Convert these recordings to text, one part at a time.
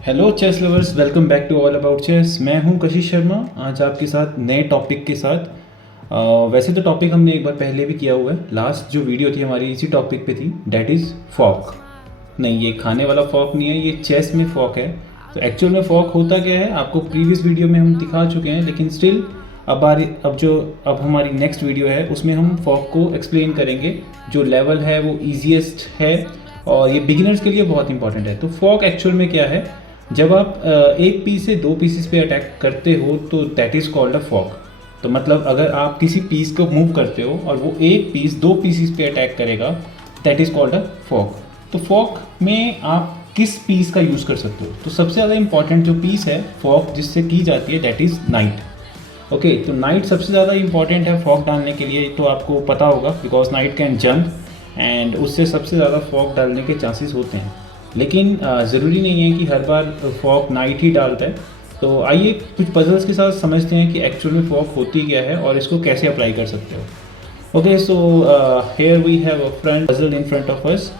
Hello chess lovers, welcome back to All About Chess. मैं हूं कशिश शर्मा, आज आपके साथ नए टॉपिक के साथ। वैसे तो टॉपिक हमने एक बार पहले भी किया हुआ है। लास्ट जो वीडियो थी हमारी इसी टॉपिक पे थी, डैट इज़ फॉक। नहीं, ये खाने वाला फॉक नहीं है, ये चेस में फॉक है। तो एक्चुअल में फॉक होता क्या है आपको प्रीवियस वीडियो में हम दिखा चुके हैं, लेकिन स्टिल अब हमारी नेक्स्ट वीडियो है उसमें हम फॉक को एक्सप्लेन करेंगे। जो लेवल है वो ईजीएस्ट है और ये बिगिनर्स के लिए बहुत इंपॉर्टेंट है। तो फॉक एक्चुअल में क्या है, जब आप एक पीस से दो पीसेस पे अटैक करते हो तो that is called a fork. तो मतलब अगर आप किसी पीस को मूव करते हो और वो एक पीस दो पीसेस पे अटैक करेगा, that is called a fork. तो फॉक में आप किस पीस का यूज़ कर सकते हो? तो सबसे ज़्यादा इंपॉर्टेंट जो पीस है फॉक जिससे की जाती है दैट इज़ नाइट। ओके, तो नाइट सबसे ज़्यादा इंपॉर्टेंट है फॉक डालने के लिए, तो आपको पता होगा because night can jump and उससे सबसे ज़्यादा फॉक डालने के चांसेस होते हैं। लेकिन ज़रूरी नहीं है कि हर बार फॉक नाइट ही डालता है। तो आइए कुछ पजल्स के साथ समझते हैं कि एक्चुअल में फॉक होती क्या है और इसको कैसे अप्लाई कर सकते हो। Okay, so here we have a front puzzle in front of us.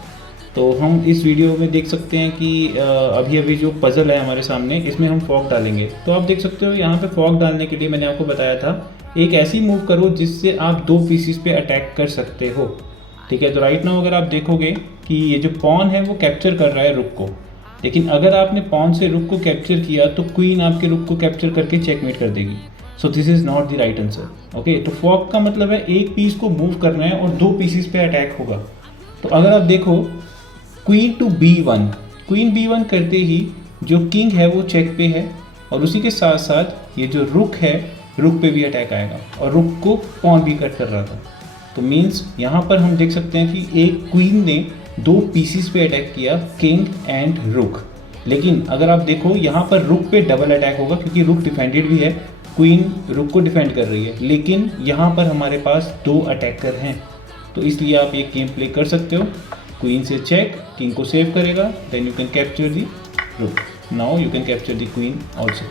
तो हम इस वीडियो में देख सकते हैं कि अभी अभी जो पजल है हमारे सामने इसमें हम फॉक डालेंगे। तो आप देख सकते हो यहाँ पे फॉक डालने के लिए मैंने आपको बताया था एक ऐसी मूव करो जिससे आप दो पीसीस पे अटैक कर सकते हो। ठीक है, तो राइट नाउ अगर आप देखोगे कि ये जो पॉन है वो कैप्चर कर रहा है रुक को, लेकिन अगर आपने पॉन से रुक को कैप्चर किया तो क्वीन आपके रुक को कैप्चर करके चेकमेट कर देगी। So this is not the right answer. Okay, तो फॉक का मतलब है एक पीस को मूव करना है और दो पीसीस पे अटैक होगा। तो अगर आप देखो queen to B1, queen B1 करते ही जो किंग है वो चेक पे है और उसी के साथ साथ ये जो रुक है रुक पे भी अटैक आएगा और रुक को पॉन भी कट कर रहा था। तो मीन्स यहाँ पर हम देख सकते हैं कि एक क्वीन ने दो पीसीस पे अटैक किया, किंग एंड रुक। लेकिन अगर आप देखो यहाँ पर रुक पे डबल अटैक होगा क्योंकि रुक डिफेंडेड भी है, क्वीन रुक को डिफेंड कर रही है, लेकिन यहाँ पर हमारे पास दो अटैकर हैं। तो इसलिए आप ये गेम प्ले कर सकते हो। क्वीन से चेक, किंग को सेव करेगा, देन यू कैन कैप्चर दी रुक। Now you can capture the queen also.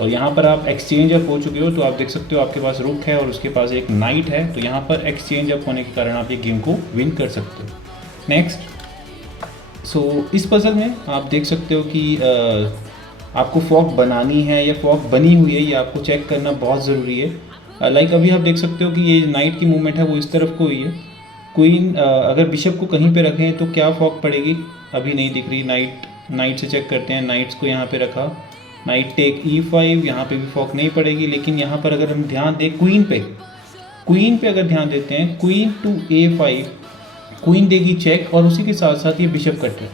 और यहाँ पर आप एक्सचेंज अप हो चुके हो, तो आप देख सकते हो आपके पास रुक है और उसके पास एक नाइट है। तो यहाँ पर एक्सचेंज अप होने के कारण आप ये गेम को विन कर सकते हो। नेक्स्ट, सो इस पजल में आप देख सकते हो कि आपको फॉक बनानी है या फॉक बनी हुई है, ये आपको चेक करना बहुत ज़रूरी है। लाइक अभी आप देख सकते हो कि ये नाइट की मूवमेंट है वो इस तरफ को हुई है। क्वीन अगर बिशप को कहीं पे रखें तो क्या फॉक पड़ेगी, अभी नहीं दिख रही। नाइट से चेक करते हैं, नाइट्स को यहाँ पे रखा, नाइट टेक E5, यहाँ पे भी फॉक नहीं पड़ेगी। लेकिन यहाँ पर अगर हम ध्यान दें क्वीन पे अगर ध्यान देते हैं, क्वीन टू A5, क्वीन देगी चेक और उसी के साथ साथ ये बिशप कट है।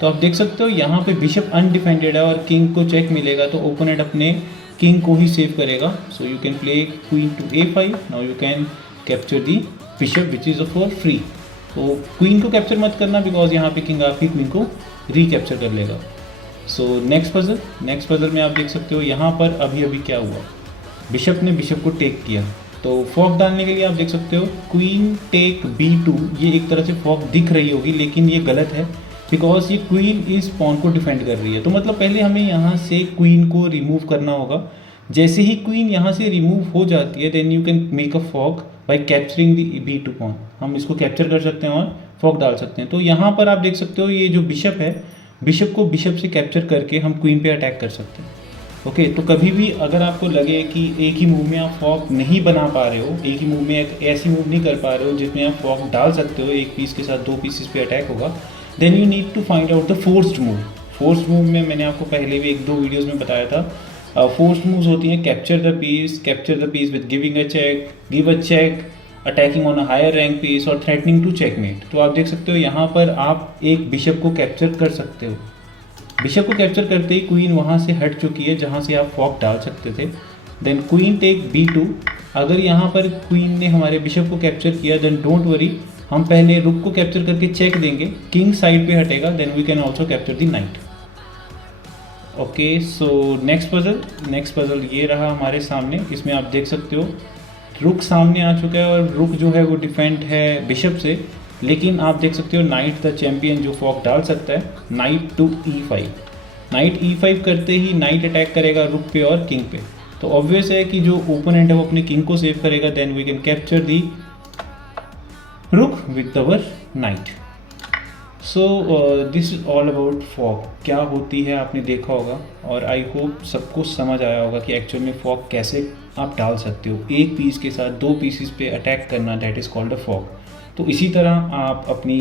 तो आप देख सकते हो यहाँ पे बिशप अनडिफेंडेड है और किंग को चेक मिलेगा, तो ओपोनेंट अपने किंग को ही सेव करेगा। So you can play queen to A5, now you can capture the bishop which is for free. तो क्वीन को कैप्चर मत करना बिकॉज यहाँ पे किंग आपकी क्वीन को रिकैप्चर कर लेगा। सो नेक्स्ट पजल में आप देख सकते हो यहाँ पर अभी अभी क्या हुआ, बिशप ने बिशप को टेक किया। तो फॉक डालने के लिए आप देख सकते हो क्वीन टेक B2, ये एक तरह से फॉक दिख रही होगी लेकिन ये गलत है बिकॉज ये क्वीन इस पॉन को डिफेंड कर रही है। तो मतलब पहले हमें यहाँ से क्वीन को रिमूव करना होगा। जैसे ही क्वीन यहाँ से रिमूव हो जाती है then you can make a fork by capturing the B2 pawn. हम इसको कैप्चर कर सकते हैं और फॉक डाल सकते हैं। तो यहाँ पर आप देख सकते हो ये जो बिशप है, बिशप को बिशप से कैप्चर करके हम क्वीन पे अटैक कर सकते हैं। ओके, तो कभी भी अगर आपको लगे कि एक ही मूव में आप फॉक नहीं बना पा रहे हो, एक ही मूव में एक ऐसी मूव नहीं कर पा रहे हो जिसमें आप फॉक डाल सकते हो, एक पीस के साथ दो पीसेस पे अटैक होगा, then you need to find out the forced move. Forced move में मैंने आपको पहले भी एक दो वीडियोज़ में बताया था। फोर्स्ड मूव्स होती हैं capture the piece with giving a check, give a check, attacking on a higher rank piece और थ्रेटनिंग टू चेकमेट। तो आप देख सकते हो यहाँ पर आप एक बिशप को कैप्चर कर सकते हो। बिशप को कैप्चर करते ही क्वीन वहाँ से हट चुकी है जहाँ से आप फॉक डाल सकते थे। देन क्वीन टेक B2, अगर यहाँ पर क्वीन ने हमारे बिशप को कैप्चर किया देन डोंट वरी, हम पहले रुक को कैप्चर करके चेक देंगे, किंग साइड पे हटेगा, then we can also capture the knight. Okay, so next puzzle ये रहा हमारे सामने। इसमें आप देख सकते हो रुक सामने आ चुका है और रुक जो है वो डिफेंड है बिशप से, लेकिन आप देख सकते हो नाइट द चैंपियन जो फॉक डाल सकता है, night to E5। Night E5 करते ही नाइट अटैक करेगा रुक पे और किंग पे। तो ऑब्वियस है कि जो ओपोनेंट है वो अपने किंग को सेव करेगा, देन वी कैन कैप्चर दी रुक with our night. So this is all about fog. क्या होती है आपने देखा होगा, और आई होप सबको समझ आया होगा कि एक्चुअल में फॉग कैसे आप डाल सकते हो। एक पीस के साथ दो पीसीस पे अटैक करना, that is called a fog. तो इसी तरह आप अपनी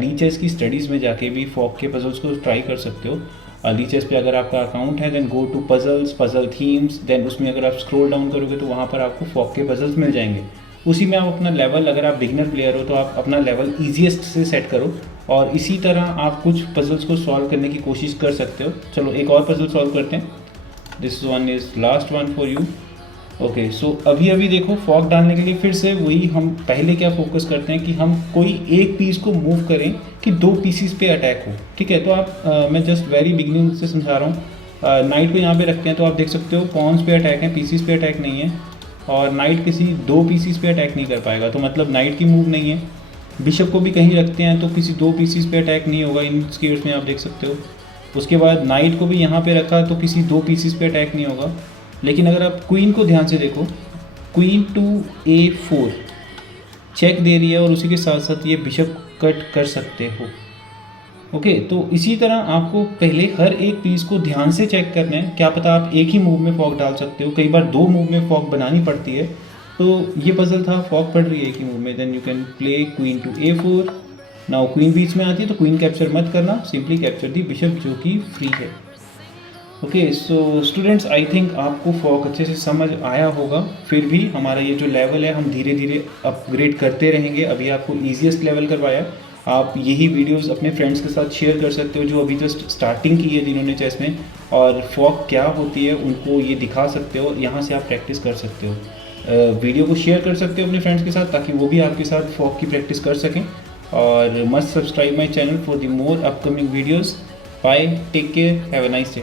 लीचेस की स्टडीज़ में जाके भी फॉग के पजल्स को ट्राई कर सकते हो। लीचेस पे अगर आपका अकाउंट है then go to puzzles, puzzle themes, then उसमें अगर आप स्क्रॉल डाउन करोगे तो वहाँ पर आपको फॉग के पजल्स मिल जाएंगे। उसी में आप अपना लेवल, अगर आप बिगनर प्लेयर हो तो आप अपना लेवल ईजीएस्ट से सेट करो, और इसी तरह आप कुछ पजल्स को सॉल्व करने की कोशिश कर सकते हो। चलो एक और पजल सॉल्व करते हैं। This one is last one for you. Okay, so अभी देखो फॉग डालने के लिए फिर से वही हम पहले क्या फोकस करते हैं कि हम कोई एक पीस को मूव करें कि दो पीसीस पे अटैक हो। ठीक है, तो आप मैं जस्ट वेरी बिगिनिंग से समझा रहा हूँ। नाइट को यहाँ पे रखते हैं तो आप देख सकते हो पॉन्स पे अटैक है, पीसीस पे अटैक नहीं है, और नाइट किसी दो पीसीस पे अटैक नहीं कर पाएगा, तो मतलब नाइट की मूव नहीं है। बिशप को भी कहीं रखते हैं तो किसी दो पीसीस पे अटैक नहीं होगा, इन स्केयर्स में आप देख सकते हो। उसके बाद नाइट को भी यहाँ पे रखा तो किसी दो पीसीस पे अटैक नहीं होगा। लेकिन अगर आप क्वीन को ध्यान से देखो, क्वीन टू A4 चेक दे रही है, और उसी के साथ साथ ये बिशप कट कर सकते हो। ओके, तो इसी तरह आपको पहले हर एक पीस को ध्यान से चेक करना है। क्या पता आप एक ही मूव में फॉग डाल सकते हो, कई बार दो मूव में फॉग बनानी पड़ती है। तो ये पजल था, फॉग पड़ रही है एक ही मूव में, then you can play queen to A4। Now queen बीच में आती है तो क्वीन कैप्चर मत करना, सिंपली कैप्चर दी बिशप जो कि फ्री है। Okay, so students, I think आपको फॉग अच्छे से समझ आया होगा। फिर भी हमारा ये जो लेवल है हम धीरे धीरे अपग्रेड करते रहेंगे। अभी आपको ईजीएस्ट लेवल करवाया। आप यही वीडियोस अपने फ्रेंड्स के साथ शेयर कर सकते हो जो अभी जस्ट स्टार्टिंग की है जिन्होंने चेस में, और फॉग क्या होती है उनको ये दिखा सकते हो। यहाँ से आप प्रैक्टिस कर सकते हो। वीडियो को शेयर कर सकते हो अपने फ्रेंड्स के साथ ताकि वो भी आपके साथ फॉग की प्रैक्टिस कर सकें। और must subscribe my channel for the more upcoming videos. Bye, take care, have a nice day.